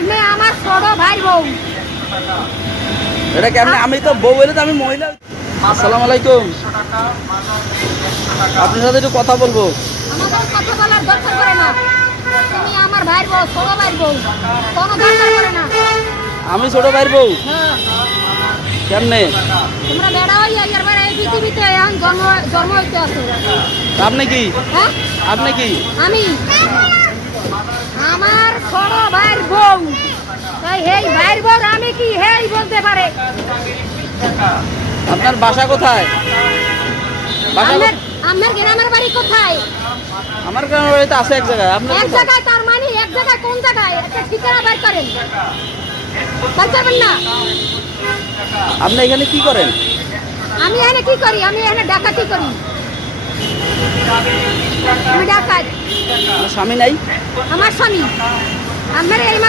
আপনি আমার ছোট ভাই বউ। এটা কেমন? আমি তো বউ বলে তো আমি মহিলা। আসসালামু আলাইকুম, আপনার সাথে একটু কথা বলবো। আমাদের কথা বলার দরকার করে না। তুমি আমার ভাই বউ, ছোট ভাই বউ, কোনো দরকার করে না। আমি ছোট ভাইয়ের বউ? হ্যাঁ, কেমনে? তোমরা বেড়া হইয়া এবার এই পৃথিবীতে এখন জন্ম হইতে আছো। আপনি কি? হ্যাঁ, আপনি কি? আমি আমার ছোট ভাইয়ের বউ। তাই এই ভাইয়ের বউ আমি কি হেই বলতে পারে? আপনার বাসা কোথায়? বাসা আমার আমার গ্রামের বাড়ি কোথায়? আমার গ্রামের বাড়িতে আছে এক জায়গায়। আপনার এক কোথায়? জায়গায়, তার মানে এক জায়গায় কোন জায়গায়? একটা ঠিকানা বের করেন। বের করবেন না? আপনি এখানে কি করেন? আমি এখানে কি করি? আমি এখানে ডাকাতি করি। আমি ডাকাত। আপনার স্বামী নাই? আমার স্বামী। আমার এই